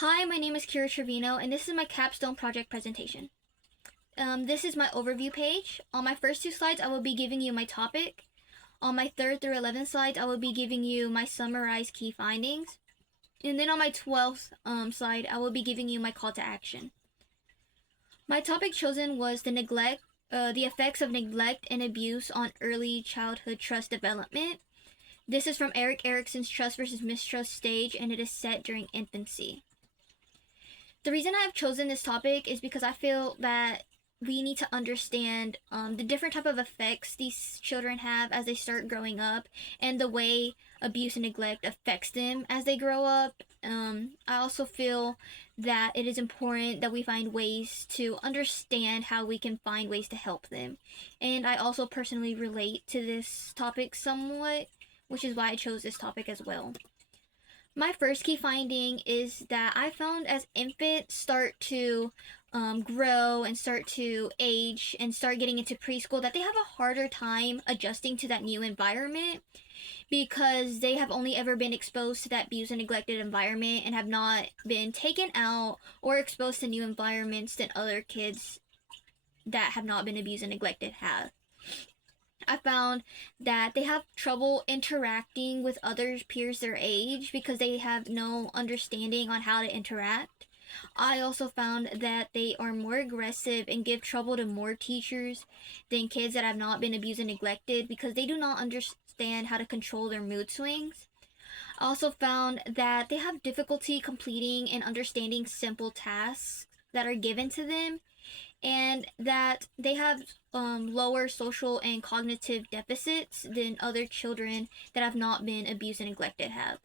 Hi, my name is Kira Trevino, and this is my Capstone project presentation. This is my overview page. On my first two slides, I will be giving you my topic. On my 3rd through 11th slides, I will be giving you my summarized key findings. And then on my 12th slide, I will be giving you my call to action. My topic chosen was the effects of neglect and abuse on early childhood trust development. This is from Erik Erikson's Trust versus Mistrust stage, and it is set during infancy. The reason I've chosen this topic is because I feel that we need to understand the different type of effects these children have as they start growing up, and the way abuse and neglect affects them as they grow up. I also feel that it is important that we find ways to understand how we can find ways to help them. And I also personally relate to this topic somewhat, which is why I chose this topic as well. My first key finding is that I found as infants start to grow and start to age and start getting into preschool, that they have a harder time adjusting to that new environment because they have only ever been exposed to that abused and neglected environment and have not been taken out or exposed to new environments than other kids that have not been abused and neglected have. I found that they have trouble interacting with other peers their age because they have no understanding on how to interact. I also found that they are more aggressive and give trouble to more teachers than kids that have not been abused and neglected because they do not understand how to control their mood swings. I also found that they have difficulty completing and understanding simple tasks that are given to them, and that they have lower social and cognitive deficits than other children that have not been abused and neglected have.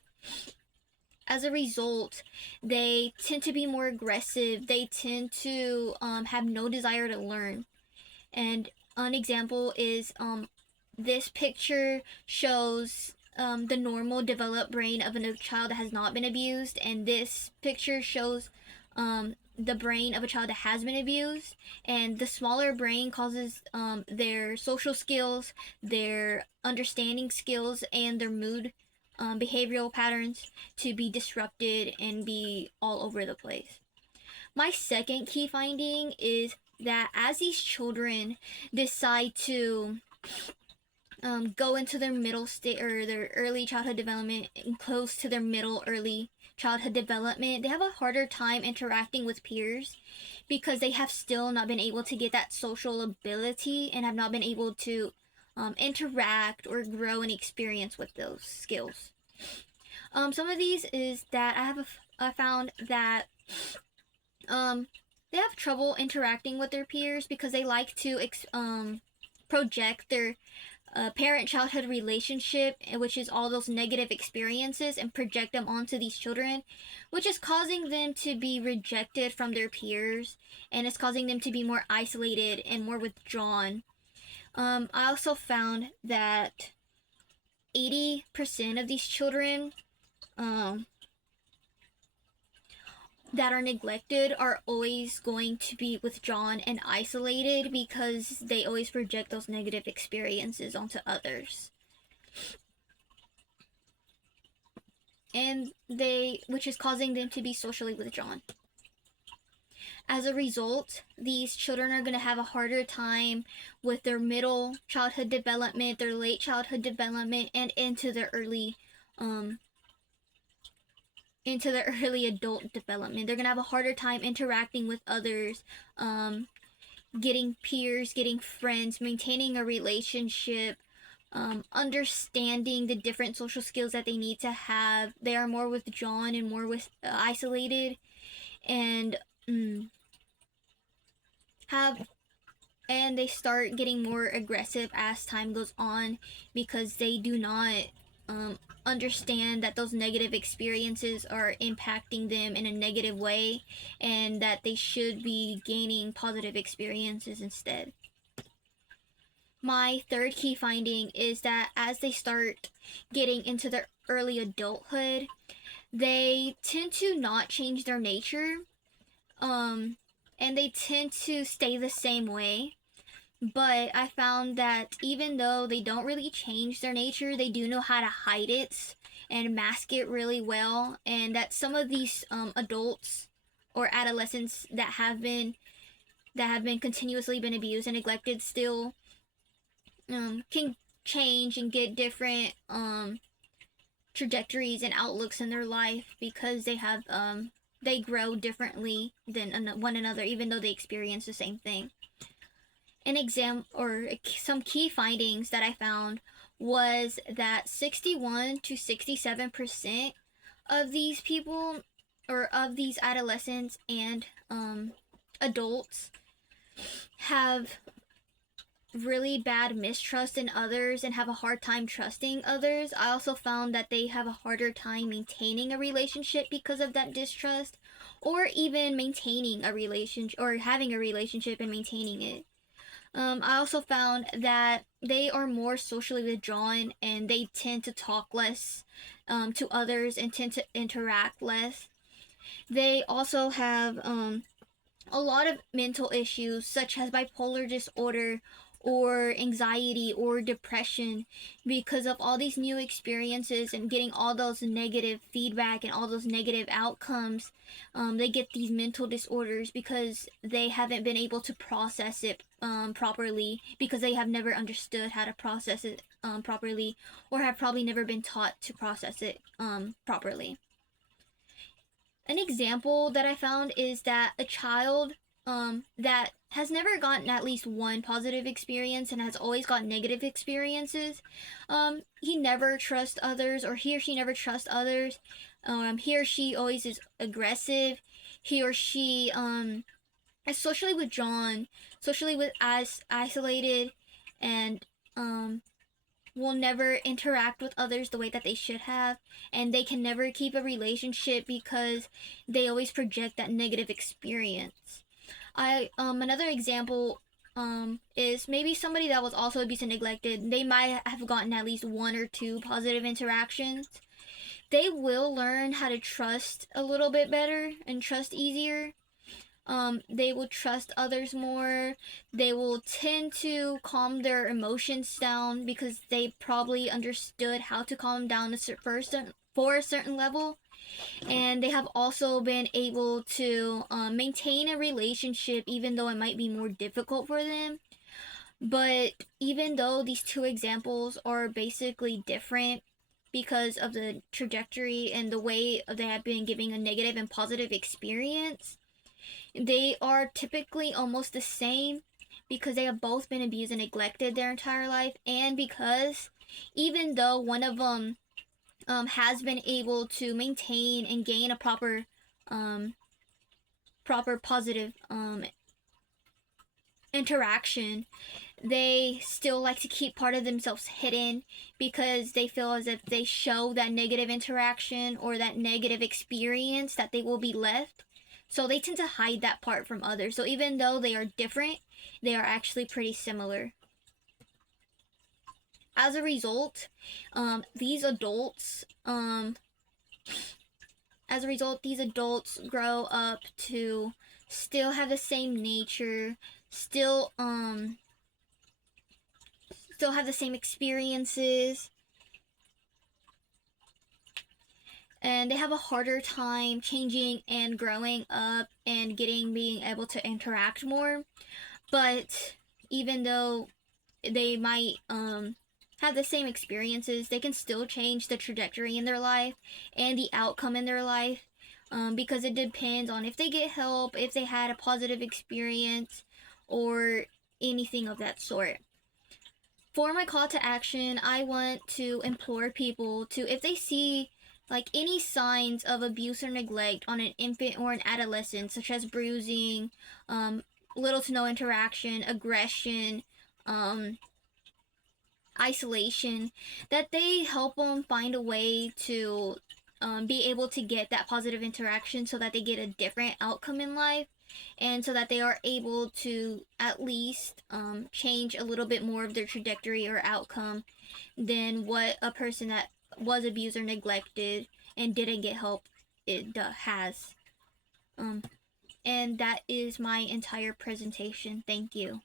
As a result, they tend to be more aggressive. They tend to have no desire to learn. And an example is this picture shows the normal developed brain of a child that has not been abused, and this picture shows the brain of a child that has been abused. And the smaller brain causes their social skills, their understanding skills, and their mood behavioral patterns to be disrupted and be all over the place. My second key finding is that as these children decide to go into their middle state or their early childhood development and close to their middle early childhood development, they have a harder time interacting with peers because they have still not been able to get that social ability and have not been able to interact or grow and experience with those skills. Some of these is that I found that they have trouble interacting with their peers because they like to project their parent-childhood relationship, which is all those negative experiences, and project them onto these children, which is causing them to be rejected from their peers, and it's causing them to be more isolated and more withdrawn. I also found that 80% of these children that are neglected are always going to be withdrawn and isolated because they always project those negative experiences onto others. Which is causing them to be socially withdrawn. As a result, these children are going to have a harder time with their middle childhood development, their late childhood development, and into their early adult development. They're going to have a harder time interacting with others, getting peers, getting friends, maintaining a relationship, understanding the different social skills that they need to have. They are more withdrawn and more isolated, and they start getting more aggressive as time goes on because they do not understand that those negative experiences are impacting them in a negative way, and that they should be gaining positive experiences instead. My third key finding is that as they start getting into their early adulthood, they tend to not change their nature, and they tend to stay the same way. But I found that even though they don't really change their nature, they do know how to hide it and mask it really well, and that some of these adults or adolescents that have been continuously been abused and neglected still can change and get different trajectories and outlooks in their life because they grow differently than one another, even though they experience the same thing. Some key findings that I found was that 61 to 67% of these people, or of these adolescents and adults, have really bad mistrust in others and have a hard time trusting others. I also found that they have a harder time maintaining a relationship because of that distrust, or even maintaining a relationship, or having a relationship and maintaining it. I also found that they are more socially withdrawn and they tend to talk less to others and tend to interact less. They also have a lot of mental issues such as bipolar disorder or anxiety or depression because of all these new experiences and getting all those negative feedback and all those negative outcomes. They get these mental disorders because they haven't been able to process it properly, because they have never understood how to process it properly, or have probably never been taught to process it properly. An example that I found is that a child that has never gotten at least one positive experience and has always got negative experiences, he never trusts others, or he or she never trusts others. He or she always is aggressive. He or she is socially withdrawn, isolated, and will never interact with others the way that they should have, and they can never keep a relationship because they always project that negative experience. Another example is maybe somebody that was also abused and neglected. They might have gotten at least one or two positive interactions. They will learn how to trust a little bit better and trust easier. They will trust others more. They will tend to calm their emotions down because they probably understood how to calm down for a certain level. And they have also been able to maintain a relationship even though it might be more difficult for them. But even though these two examples are basically different because of the trajectory and the way they have been giving a negative and positive experience, they are typically almost the same because they have both been abused and neglected their entire life, and because even though one of them has been able to maintain and gain a proper positive interaction, they still like to keep part of themselves hidden because they feel as if they show that negative interaction or that negative experience that they will be left. So they tend to hide that part from others. So even though they are different, they are actually pretty similar. As a result, these adults grow up to still have the same nature, still have the same experiences, and they have a harder time changing and growing up and being able to interact more. But even though they might have the same experiences, they can still change the trajectory in their life and the outcome in their life, because it depends on if they get help, if they had a positive experience, or anything of that sort. For my call to action, I want to implore people to, if they see like any signs of abuse or neglect on an infant or an adolescent, such as bruising, little to no interaction, aggression, isolation, that they help them find a way to be able to get that positive interaction so that they get a different outcome in life, and so that they are able to at least change a little bit more of their trajectory or outcome than what a person that was abused or neglected and didn't get help has. And that is my entire presentation. Thank you.